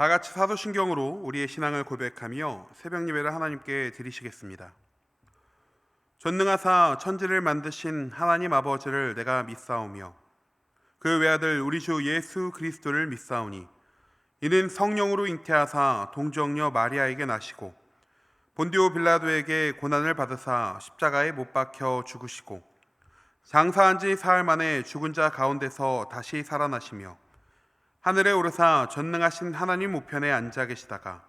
다 같이 사도신경으로 우리의 신앙을 고백하며 새벽 예배를 하나님께 드리시겠습니다. 전능하사 천지를 만드신 하나님 아버지를 내가 믿사오며 그 외아들 우리 주 예수 그리스도를 믿사오니 이는 성령으로 잉태하사 동정녀 마리아에게 나시고 본디오 빌라도에게 고난을 받으사 십자가에 못 박혀 죽으시고 장사한 지 사흘 만에 죽은 자 가운데서 다시 살아나시며 하늘에 오르사 전능하신 하나님 우편에 앉아 계시다가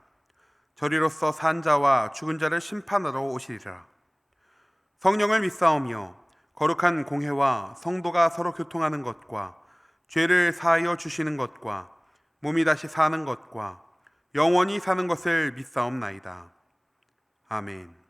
저리로서 산 자와 죽은 자를 심판하러 오시리라. 성령을 믿사오며 거룩한 공회와 성도가 서로 교통하는 것과 죄를 사하여 주시는 것과 몸이 다시 사는 것과 영원히 사는 것을 믿사옵나이다. 아멘.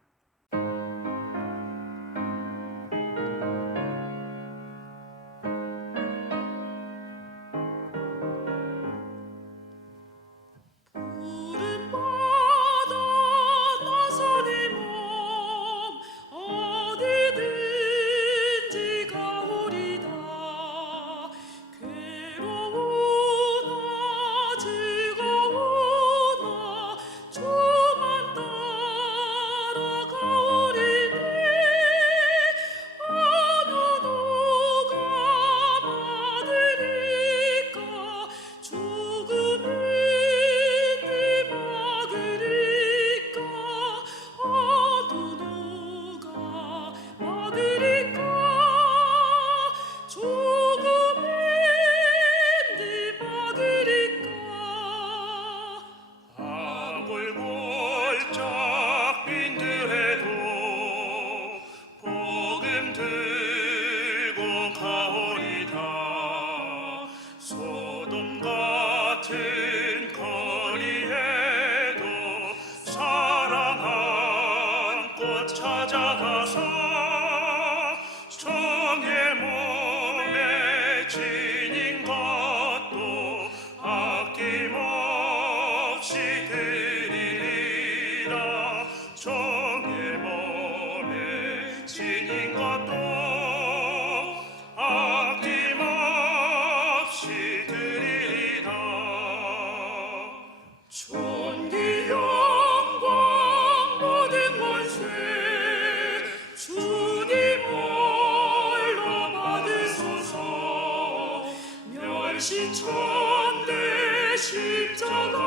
천대 십자가는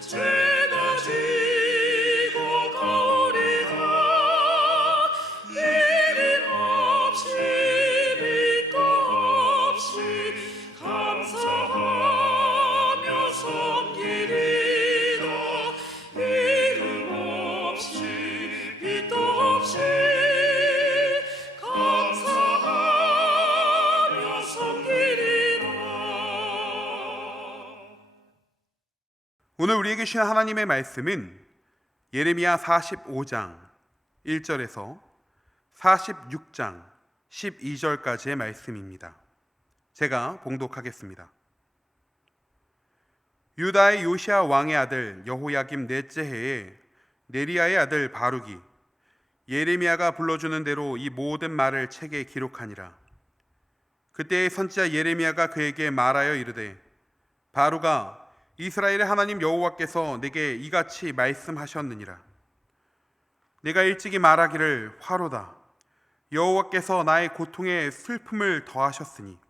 죄가 지고 가오리라. 이름 없이 빛도 없이 감사하며 섬기리라. 이름 없이 빛도 없이 감사하며 섬기리라. 오늘 우리에게 주신 하나님의 말씀은 예레미야 45장 1절에서 46장 12절까지의 말씀입니다. 제가 봉독하겠습니다. 유다의 요시야 왕의 아들 여호야김 넷째 해에 네리야의 아들 바룩이 예레미야가 불러주는 대로 이 모든 말을 책에 기록하니라. 그때의 선지자 예레미야가 그에게 말하여 이르되, 바룩아, 이스라엘의 하나님 여호와께서 내게 이같이 말씀하셨느니라. 내가 일찍이 말하기를 화로다. 여호와께서 나의 고통에 슬픔을 더하셨으니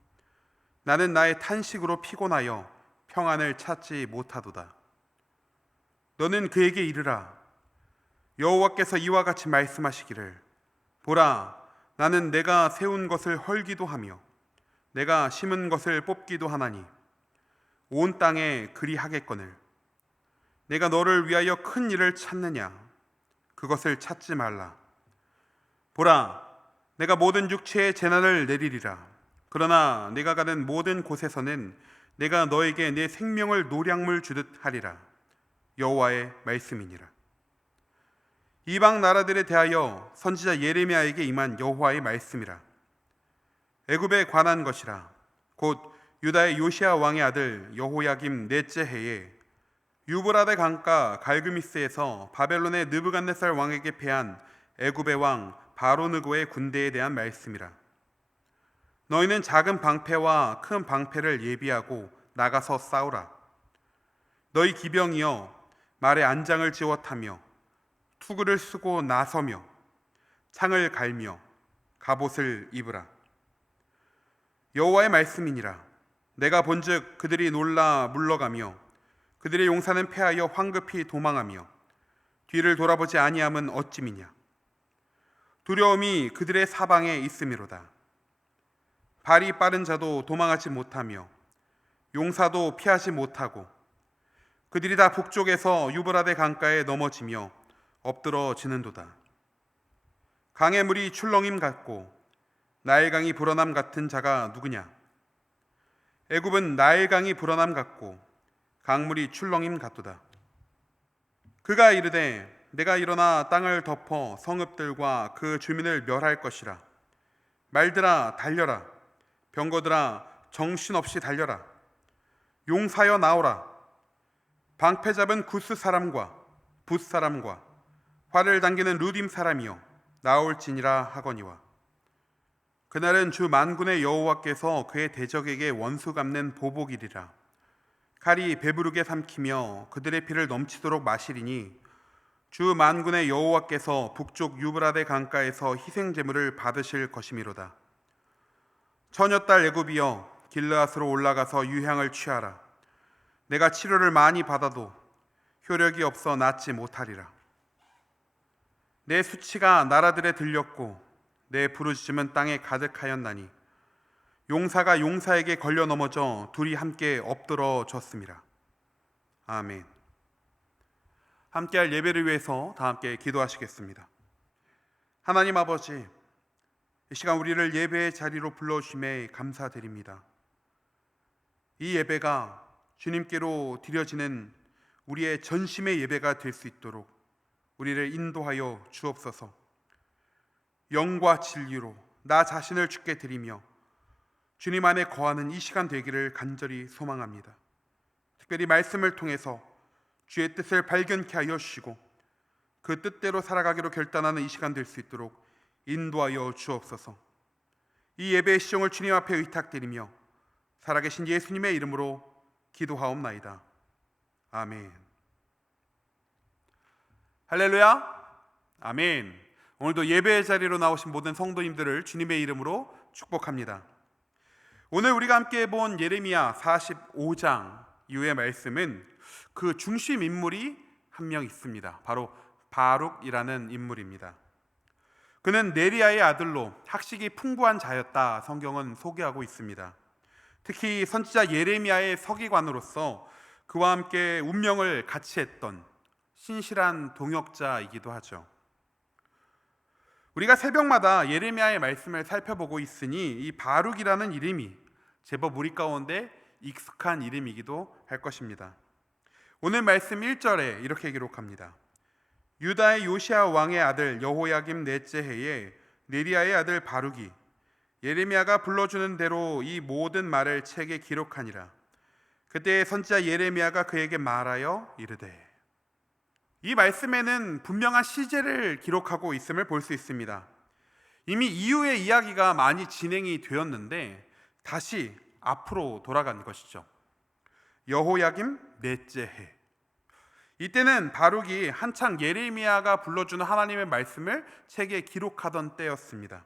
나는 나의 탄식으로 피곤하여 평안을 찾지 못하도다. 너는 그에게 이르라. 여호와께서 이와 같이 말씀하시기를, 보라, 나는 내가 세운 것을 헐기도 하며 내가 심은 것을 뽑기도 하나니 온 땅에 그리하겠거늘. 내가 너를 위하여 큰 일을 찾느냐? 그것을 찾지 말라. 보라, 내가 모든 육체에 재난을 내리리라. 그러나 내가 가는 모든 곳에서는 내가 너에게 내 생명을 노량물 주듯 하리라. 여호와의 말씀이니라. 이방 나라들에 대하여 선지자 예레미야에게 임한 여호와의 말씀이라. 애굽에 관한 것이라. 곧 유다의 요시야 왕의 아들 여호야김 넷째 해에 유브라데 강가 갈그미스에서 바벨론의 느부갓네살 왕에게 패한 애굽의 왕 바로느고의 군대에 대한 말씀이라. 너희는 작은 방패와 큰 방패를 예비하고 나가서 싸우라. 너희 기병이여 말에 안장을 지워 타며 투구를 쓰고 나서며 창을 갈며 갑옷을 입으라. 여호와의 말씀이니라. 내가 본즉 그들이 놀라 물러가며 그들의 용사는 패하여 황급히 도망하며 뒤를 돌아보지 아니함은 어찌미냐. 두려움이 그들의 사방에 있음이로다. 발이 빠른 자도 도망하지 못하며 용사도 피하지 못하고 그들이 다 북쪽에서 유브라데 강가에 넘어지며 엎드러지는도다. 강의 물이 출렁임 같고 나일강이 불어남 같은 자가 누구냐? 애굽은 나일강이 불어남 같고 강물이 출렁임 같도다. 그가 이르되 내가 일어나 땅을 덮어 성읍들과 그 주민을 멸할 것이라. 말들아 달려라. 병거들아 정신없이 달려라. 용사여 나오라. 방패 잡은 구스 사람과 붓 사람과 활을 당기는 루딤 사람이여 나올지니라 하거니와. 그날은 주 만군의 여호와께서 그의 대적에게 원수 갚는 보복이리라. 칼이 배부르게 삼키며 그들의 피를 넘치도록 마시리니 주 만군의 여호와께서 북쪽 유브라데 강가에서 희생 제물을 받으실 것이미로다. 처녀딸 애굽이여 길르앗으로 올라가서 유향을 취하라. 내가 치료를 많이 받아도 효력이 없어 낫지 못하리라. 내 수치가 나라들에 들렸고 내 부르짖음은 땅에 가득하였나니 용사가 용사에게 걸려 넘어져 둘이 함께 엎드러졌습니다. 아멘. 함께할 예배를 위해서 다 함께 기도하시겠습니다. 하나님 아버지, 이 시간 우리를 예배의 자리로 불러주심에 감사드립니다. 이 예배가 주님께로 드려지는 우리의 전심의 예배가 될 수 있도록 우리를 인도하여 주옵소서. 영과 진리로 나 자신을 주께 드리며 주님 안에 거하는 이 시간 되기를 간절히 소망합니다. 특별히 말씀을 통해서 주의 뜻을 발견케 하여 주시고 그 뜻대로 살아가기로 결단하는 이 시간 될 수 있도록 인도하여 주옵소서. 이 예배의 시종을 주님 앞에 의탁드리며 살아계신 예수님의 이름으로 기도하옵나이다. 아멘. 할렐루야. 아멘. 오늘도 예배의 자리로 나오신 모든 성도님들을 주님의 이름으로 축복합니다. 오늘 우리가 함께 본 예레미야 45장 이후의 말씀은 그 중심 인물이 한 명 있습니다. 바로 바룩이라는 인물입니다. 그는 네리야의 아들로 학식이 풍부한 자였다 성경은 소개하고 있습니다. 특히 선지자 예레미야의 서기관으로서 그와 함께 운명을 같이 했던 신실한 동역자이기도 하죠. 우리가 새벽마다 예레미야의 말씀을 살펴보고 있으니 이 바룩이라는 이름이 제법 우리 가운데 익숙한 이름이기도 할 것입니다. 오늘 말씀 1절에 이렇게 기록합니다. 유다의 요시야 왕의 아들 여호야김 넷째 해에 네리야의 아들 바룩이 예레미야가 불러주는 대로 이 모든 말을 책에 기록하니라. 그때 선지자 예레미야가 그에게 말하여 이르되. 이 말씀에는 분명한 시제를 기록하고 있음을 볼 수 있습니다. 이미 이후의 이야기가 많이 진행이 되었는데 다시 앞으로 돌아간 것이죠. 여호야김 넷째 해. 이때는 바룩이 한창 예레미야가 불러주는 하나님의 말씀을 책에 기록하던 때였습니다.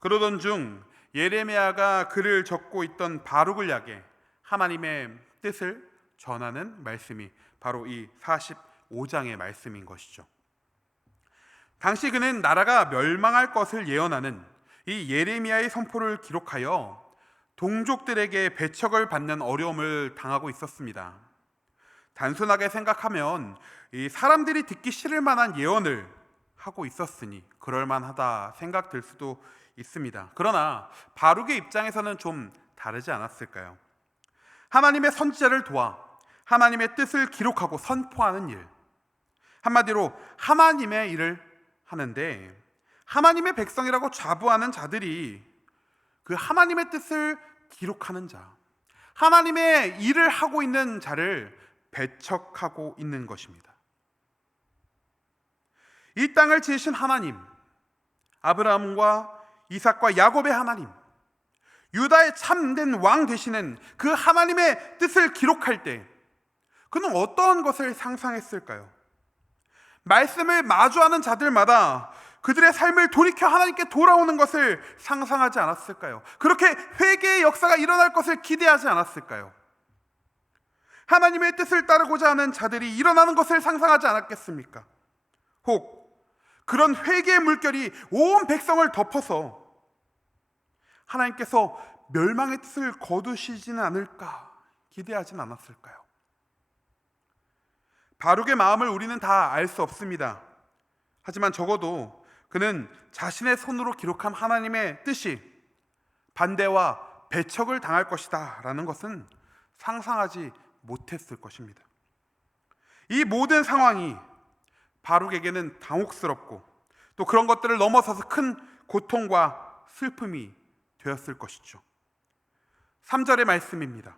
그러던 중 예레미야가 글을 적고 있던 바룩을 향해 하나님의 뜻을 전하는 말씀이 바로 이 45장의 말씀인 것이죠. 당시 그는 나라가 멸망할 것을 예언하는 이 예레미야의 선포를 기록하여 동족들에게 배척을 받는 어려움을 당하고 있었습니다. 단순하게 생각하면 이 사람들이 듣기 싫을 만한 예언을 하고 있었으니 그럴만하다 생각될 수도 있습니다. 그러나 바룩의 입장에서는 좀 다르지 않았을까요? 하나님의 선지자를 도와 하나님의 뜻을 기록하고 선포하는 일, 한마디로 하나님의 일을 하는데 하나님의 백성이라고 자부하는 자들이 그 하나님의 뜻을 기록하는 자, 하나님의 일을 하고 있는 자를 배척하고 있는 것입니다. 이 땅을 지으신 하나님, 아브라함과 이삭과 야곱의 하나님, 유다의 참된 왕 되시는 그 하나님의 뜻을 기록할 때 그는 어떠한 것을 상상했을까요? 말씀을 마주하는 자들마다 그들의 삶을 돌이켜 하나님께 돌아오는 것을 상상하지 않았을까요? 그렇게 회개의 역사가 일어날 것을 기대하지 않았을까요? 하나님의 뜻을 따르고자 하는 자들이 일어나는 것을 상상하지 않았겠습니까? 혹 그런 회개의 물결이 온 백성을 덮어서 하나님께서 멸망의 뜻을 거두시지는 않을까 기대하진 않았을까요? 바룩의 마음을 우리는 다 알 수 없습니다. 하지만 적어도 그는 자신의 손으로 기록한 하나님의 뜻이 반대와 배척을 당할 것이다 라는 것은 상상하지 못했을 것입니다. 이 모든 상황이 바룩에게는 당혹스럽고 또 그런 것들을 넘어서서 큰 고통과 슬픔이 되었을 것이죠. 3절의 말씀입니다.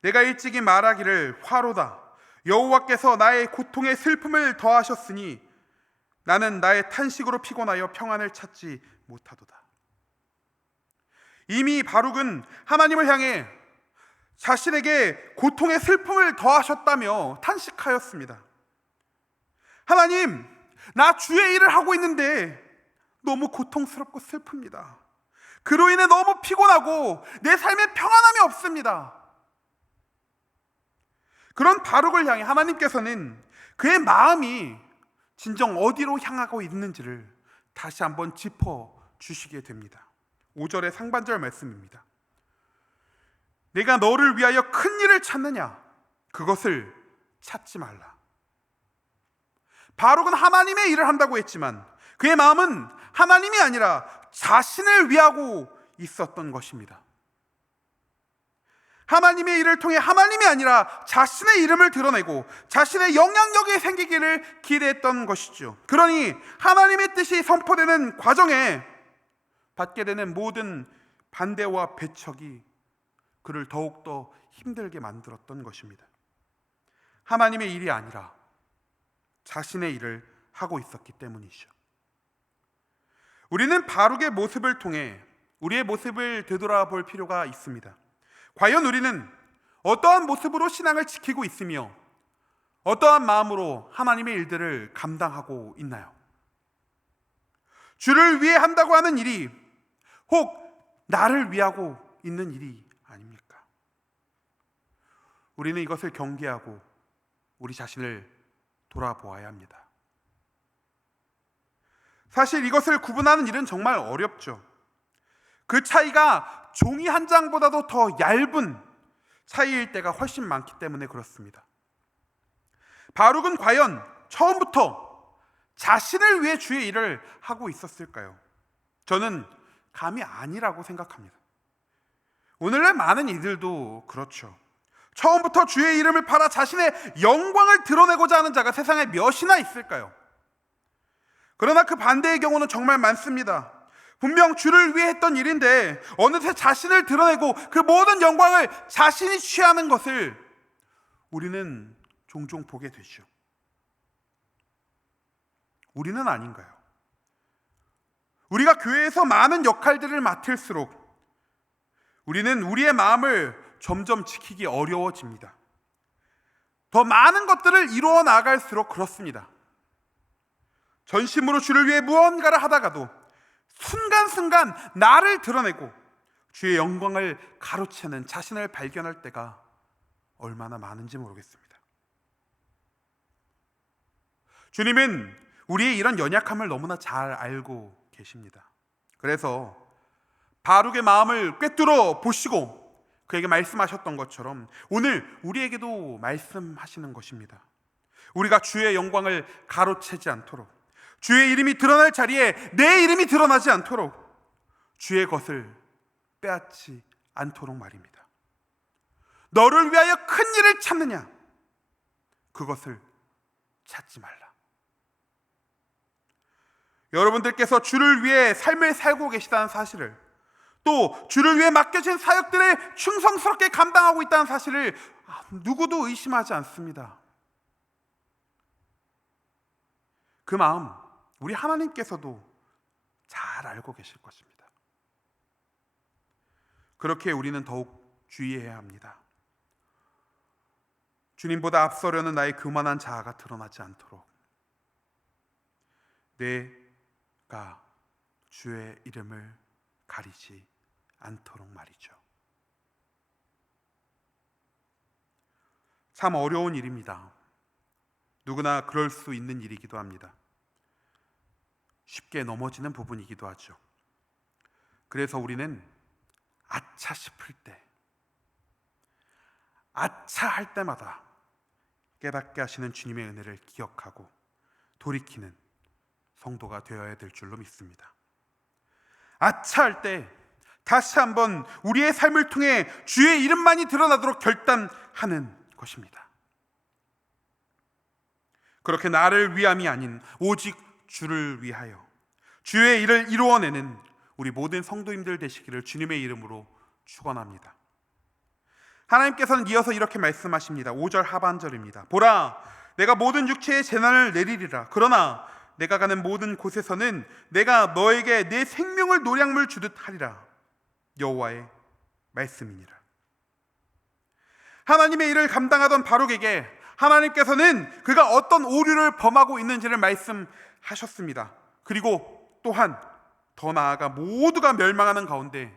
내가 일찍이 말하기를 화로다. 여호와께서 나의 고통에 슬픔을 더하셨으니 나는 나의 탄식으로 피곤하여 평안을 찾지 못하도다. 이미 바룩은 하나님을 향해 자신에게 고통의 슬픔을 더하셨다며 탄식하였습니다. 하나님, 나 주의 일을 하고 있는데 너무 고통스럽고 슬픕니다. 그로 인해 너무 피곤하고 내 삶에 평안함이 없습니다. 그런 바룩을 향해 하나님께서는 그의 마음이 진정 어디로 향하고 있는지를 다시 한번 짚어주시게 됩니다. 5절의 상반절 말씀입니다. 내가 너를 위하여 큰 일을 찾느냐? 그것을 찾지 말라. 바룩은 하나님의 일을 한다고 했지만 그의 마음은 하나님이 아니라 자신을 위하고 있었던 것입니다. 하나님의 일을 통해 하나님이 아니라 자신의 이름을 드러내고 자신의 영향력이 생기기를 기대했던 것이죠. 그러니 하나님의 뜻이 선포되는 과정에 받게 되는 모든 반대와 배척이 그를 더욱더 힘들게 만들었던 것입니다. 하나님의 일이 아니라 자신의 일을 하고 있었기 때문이죠. 우리는 바룩의 모습을 통해 우리의 모습을 되돌아볼 필요가 있습니다. 과연 우리는 어떠한 모습으로 신앙을 지키고 있으며 어떠한 마음으로 하나님의 일들을 감당하고 있나요? 주를 위해 한다고 하는 일이 혹 나를 위하고 있는 일이 아닙니까? 우리는 이것을 경계하고 우리 자신을 돌아보아야 합니다. 사실 이것을 구분하는 일은 정말 어렵죠. 그 차이가 종이 한 장보다도 더 얇은 차이일 때가 훨씬 많기 때문에 그렇습니다. 바룩은 과연 처음부터 자신을 위해 주의 일을 하고 있었을까요? 저는 감히 아니라고 생각합니다. 오늘날 많은 이들도 그렇죠. 처음부터 주의 이름을 팔아 자신의 영광을 드러내고자 하는 자가 세상에 몇이나 있을까요? 그러나 그 반대의 경우는 정말 많습니다. 분명 주를 위해 했던 일인데 어느새 자신을 드러내고 그 모든 영광을 자신이 취하는 것을 우리는 종종 보게 되죠. 우리는 아닌가요? 우리가 교회에서 많은 역할들을 맡을수록 우리는 우리의 마음을 점점 지키기 어려워집니다. 더 많은 것들을 이루어 나갈수록 그렇습니다. 전심으로 주를 위해 무언가를 하다가도 순간순간 나를 드러내고 주의 영광을 가로채는 자신을 발견할 때가 얼마나 많은지 모르겠습니다. 주님은 우리의 이런 연약함을 너무나 잘 알고 계십니다. 그래서 바룩의 마음을 꿰뚫어 보시고 그에게 말씀하셨던 것처럼 오늘 우리에게도 말씀하시는 것입니다. 우리가 주의 영광을 가로채지 않도록, 주의 이름이 드러날 자리에 내 이름이 드러나지 않도록 주의 것을 빼앗지 않도록 말입니다. 너를 위하여 큰 일을 찾느냐? 그것을 찾지 말라. 여러분들께서 주를 위해 삶을 살고 계시다는 사실을, 또 주를 위해 맡겨진 사역들을 충성스럽게 감당하고 있다는 사실을 누구도 의심하지 않습니다. 그 마음 우리 하나님께서도 잘 알고 계실 것입니다. 그렇게 우리는 더욱 주의해야 합니다. 주님보다 앞서려는 나의 교만한 자아가 드러나지 않도록 내가 주의 이름을 가리지 않도록 말이죠. 참 어려운 일입니다. 누구나 그럴 수 있는 일이기도 합니다. 쉽게 넘어지는 부분이기도 하죠. 그래서 우리는 아차 싶을 때, 아차 할 때마다 깨닫게 하시는 주님의 은혜를 기억하고 돌이키는 성도가 되어야 될 줄로 믿습니다. 아차 할 때 다시 한번 우리의 삶을 통해 주의 이름만이 드러나도록 결단하는 것입니다. 그렇게 나를 위함이 아닌 오직 주를 위하여 주의 일을 이루어내는 우리 모든 성도님들 되시기를 주님의 이름으로 축원합니다. 하나님께서는 이어서 이렇게 말씀하십니다. 5절 하반절입니다. 보라, 내가 모든 육체에 재난을 내리리라. 그러나 내가 가는 모든 곳에서는 내가 너에게 내 생명을 노량물 주듯 하리라. 여호와의 말씀이니라. 하나님의 일을 감당하던 바룩에게 하나님께서는 그가 어떤 오류를 범하고 있는지를 말씀하셨습니다. 그리고 또한 더 나아가 모두가 멸망하는 가운데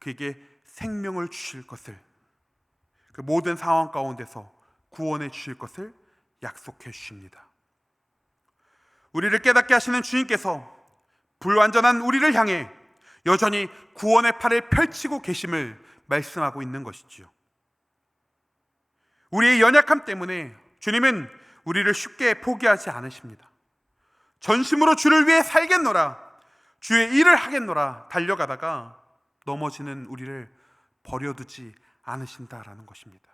그에게 생명을 주실 것을, 그 모든 상황 가운데서 구원해 주실 것을 약속해 주십니다. 우리를 깨닫게 하시는 주님께서 불완전한 우리를 향해 여전히 구원의 팔을 펼치고 계심을 말씀하고 있는 것이지요. 우리의 연약함 때문에 주님은 우리를 쉽게 포기하지 않으십니다. 전심으로 주를 위해 살겠노라, 주의 일을 하겠노라 달려가다가 넘어지는 우리를 버려두지 않으신다라는 것입니다.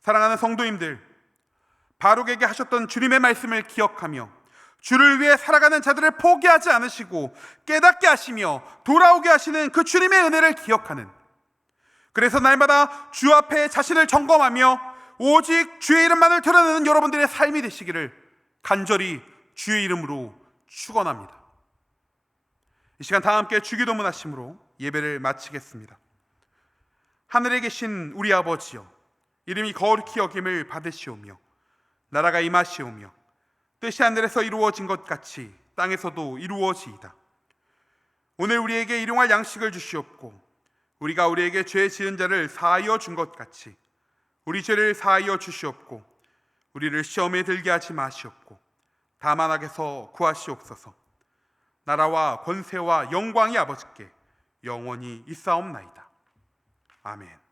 사랑하는 성도님들, 바룩에게 하셨던 주님의 말씀을 기억하며 주를 위해 살아가는 자들을 포기하지 않으시고 깨닫게 하시며 돌아오게 하시는 그 주님의 은혜를 기억하는, 그래서 날마다 주 앞에 자신을 점검하며 오직 주의 이름만을 드러내는 여러분들의 삶이 되시기를 간절히 주의 이름으로 축원합니다. 이 시간 다 함께 주기도문 하심으로 예배를 마치겠습니다. 하늘에 계신 우리 아버지여, 이름이 거룩히 여김을 받으시오며 나라가 임하시오며 뜻이 하늘에서 이루어진 것 같이 땅에서도 이루어지이다. 오늘 우리에게 일용할 양식을 주시옵고 우리가 우리에게 죄 지은 자를 사하여 준 것 같이 우리 죄를 사하여 주시옵고 우리를 시험에 들게 하지 마시옵고 다만 악에서 구하시옵소서. 나라와 권세와 영광이 아버지께 영원히 있사옵나이다. 아멘.